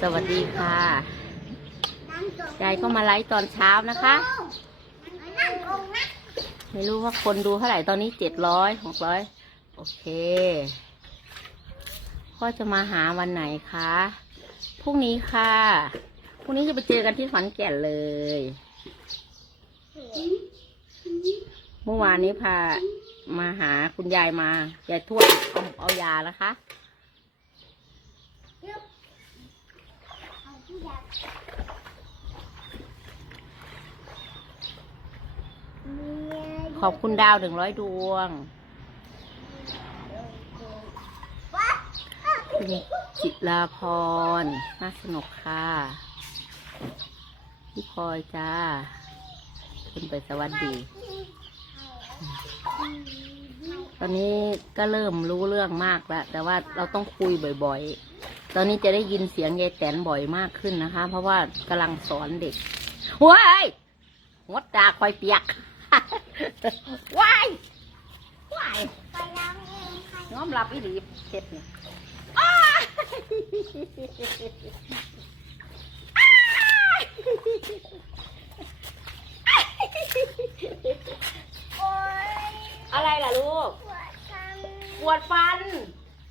สวัสดีค่ะยายก็มาไลฟ์ตอนเช้านะคะนั่งลงนะไม่รู้ว่าคนดูเท่าไหร่ตอนนี้เจ็ดร้อยหกร้อยโอเคพ่อจะมาหาวันไหนคะพรุ่งนี้ค่ะพรุ่งนี้จะไปเจอกันที่ขอนแก่นเลยเมื่อวานนี้พามาหาคุณยายมายายทวดเอาเอายานะคะ เอาที่อยากเมีย ขอบคุณดาวหนึ่งร้อยดวงคุณจิตราพรน่าสนุกค่ะพี่พลอยจ้าคุณไปสวัสดี ตอนนี้ก็เริ่มรู้เรื่องมากแล้ว แต่ว่าเราต้องคุยบ่อย ๆ ตอนนี้จะได้ยินเสียงยายแตนบ่อยมากขึ้นนะคะ เพราะว่ากำลังสอนเด็กว้ายงดดาคอยเปียกว้ายว้ายไปล้างเองค่ะน้อมรับอีหลีเช็ดเนี่ยอะไรล่ะลูก ปวดฟัน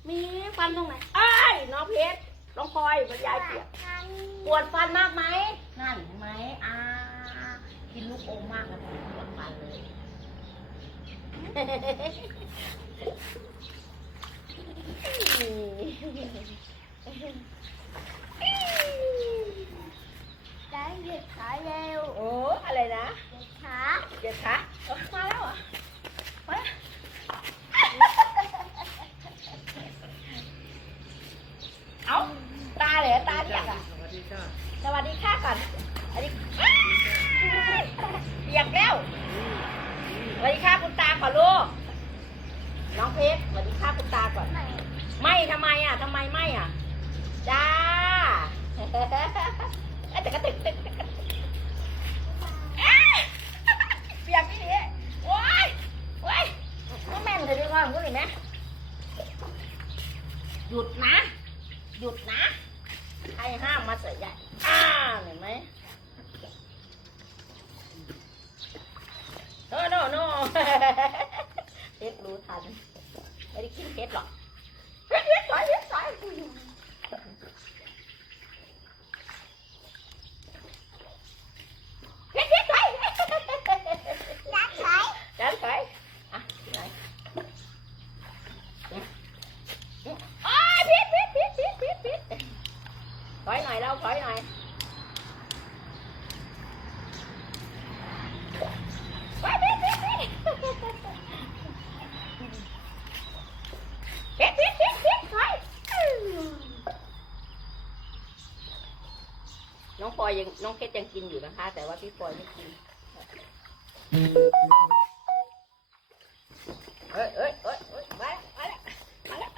มีฟันตรงไหน น้องเพชรน้องพลอยบรรยายเปียกกันปวดฟันมากไหมนั่นเห็นไหมอ่ากินลูกอมมากแล้วปวดฟันเลยได้หยุดขาเร็วโอ้อะไรนะหยุดขาเดี๋ยวคะเอ้ามาแล้วเหรอมาแล้วเอาตาเหรอตาเปียกอะ สวัสดีจ้า สวัสดีค่ะก่อนสวัสดีเปียกแล้วส วัสดีค่ะคุณตาก่อนลูก น้องเพชรสวัสดีค่ะคุณตาก่อน ไม่ทำไมอะทำไมไม่อะ จ้าเอ๊ะแต่กระตึกตึกตึกตึกเอ๊ะเปียกพี่ดิโอ้ยโอ้ยว่แม่นเลยดีกว่าพูดเห็นไหมหยุดนะ หยุดนะ ใครห้ามมาเสียใหญ่อ้าเห็นไหมโน่โน่โน่ เพชรรู้ทัน ไม่ได้กินเพชรหรอกเพชรเพชรสอยเพชรสอยเพชรเพชรสอย รักใคร จันสอยอะไหนโอ้ยเพชรเพชรเพชรเพชรเพชรเพชรถอยหน่อยเราถอยหน่อยไปเพชรเพชรเพชร เพชรเพชรเพชรเพชรถอย น้องปอยยังน้องเพชรยังกินอยู่นะคะ แต่ว่าพี่ปอยไม่กิน เอ้ยเอ้ยมาแล้วมาแล้วมาแล้ว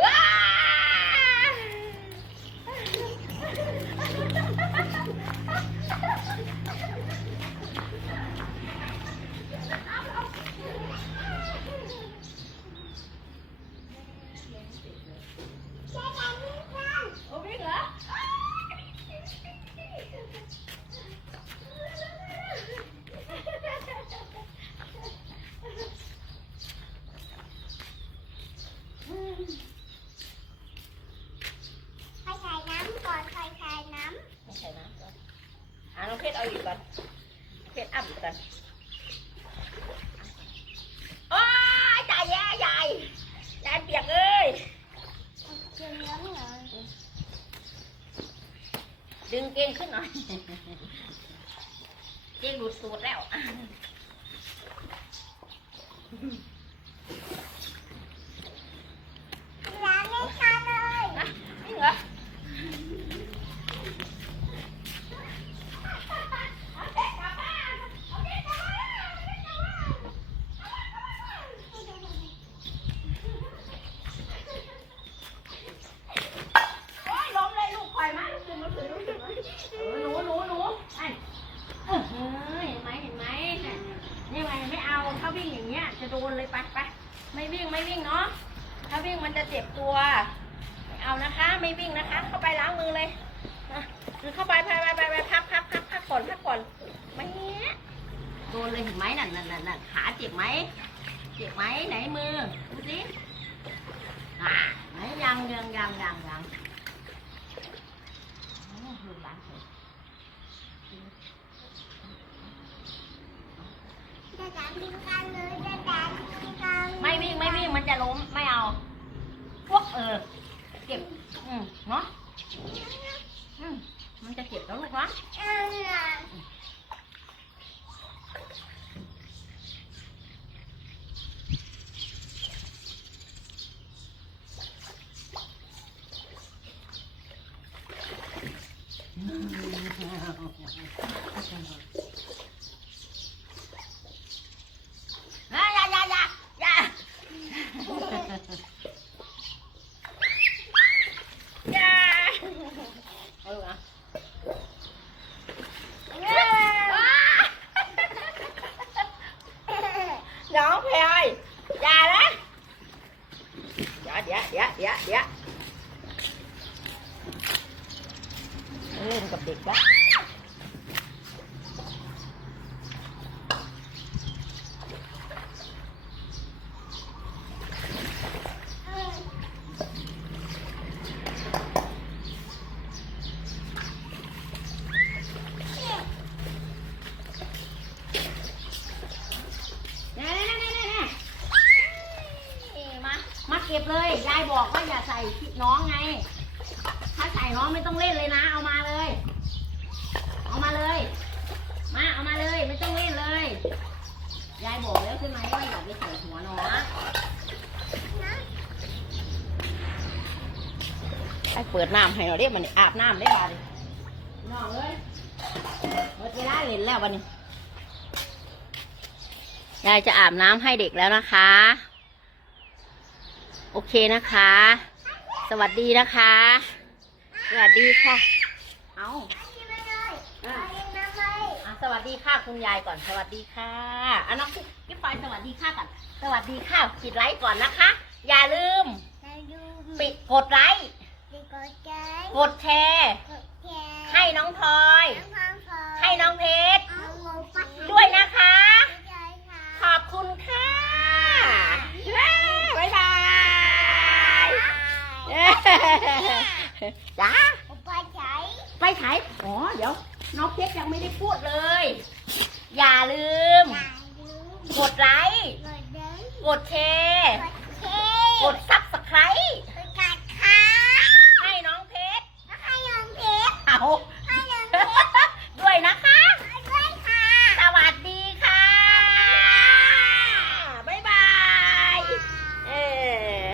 ว้าวโอ้วิ่งเหรอ ไปใส่น้ำก่อน ไปใส่น้ไม่ใช่นะอะน้องเพชรเอาอีกก่อนเพชรอัพอีกก่อนโอ้ยจ่ายแย่ใหญ่ยายเปียกเอ้ยำกินน้ำหน่อยดึงเกงขึ้นหน่อย เกงหลุดสูดแล้ว ล้างให้ค่ะเลย นะนี่เหรอโอ้ยล้มเลยลูกคอยมาลูกถึงลูกถึงลูกถึงเออหนูหนูหนูไอ้เออ จะ โดนเลยไปไปไม่วิ่งไม่วิ่งเนาะถ้าวิ่งมันจะเจ็บตัวไม่เอานะคะ ไม่วิ่งนะคะ เข้าไปล้างมือเลยอะเข้าไปไปไปไปไปพักพักพักพักก่อนพักก่อนไม่เนี้ยโดนเลยเห็นไหมนั่นนั่นนั่นนั่นขาเจ็บไหมเจ็บไหมไหนมือดูสิอ่าไหนยังยังยังยังยังโอ้กานเถอะจะดันทิ้งกันเลย จะล้มไม่เอา พวกเออ เจ็บ อืมเนาะอืมมันจะเจ็บแล้วลูกเนะ เออ อย่าอย่าอย่าอย่าอย่าอย่าเอาลูกอะ น้องเพลอยอย่านะเดี๋ยวเดี๋ยวเดี๋ยวเดี๋ยวเดี๋ยวเล่นกับเด็กวะ แน่แน่แน่แน่แน่มา มา เก็บเลยยายบอกว่าอย่าใส่น้องไง ถ้าใส่น้องไม่ต้องเล่นเลยนะ เอามาเลย เอามาเลย มาเอามาเลยไม่ต้องเล่นเลยยายบอกแล้วใช่ไหมว่าอย่าไปใส่หัวน้องไอ้เปิดน้ำให้เราเรียกมันอาบน้ำได้บ่ดิน้องเลยหมดเวลาเล่นแล้ววันนี้ยายจะอาบน้ำให้เด็กแล้วนะคะ โอเคนะคะ สวัสดีนะคะ สวัสดีค่ะ เอาอันนี้มาเลยเอาเองนะเลยอะสวัสดีค่ะคุณยายก่อน สวัสดีค่ะอะน้องพี่พี่ปอยสวัสดีค่ะก่อน สวัสดีค่ะกดไลค์ก่อนนะคะ อย่าลืมจะดูปิดกดไลค์ปิดกดใจกดแชร์กดแชร์ ให้น้องพลอยน้องฟังพอให้น้องเพชรเอางงปัดด้วยนะคะใจค่ะขอบคุณค่ะบ๊ายบาย จ้าไปใช้ไปถ่ายอ๋อเดี๋ยว น้องเพชรยังไม่ได้พูดเลย อย่าลืมอย่าลืมกดไลค์ กดเดินกดแชร์กดเทกดซับสไครต์ก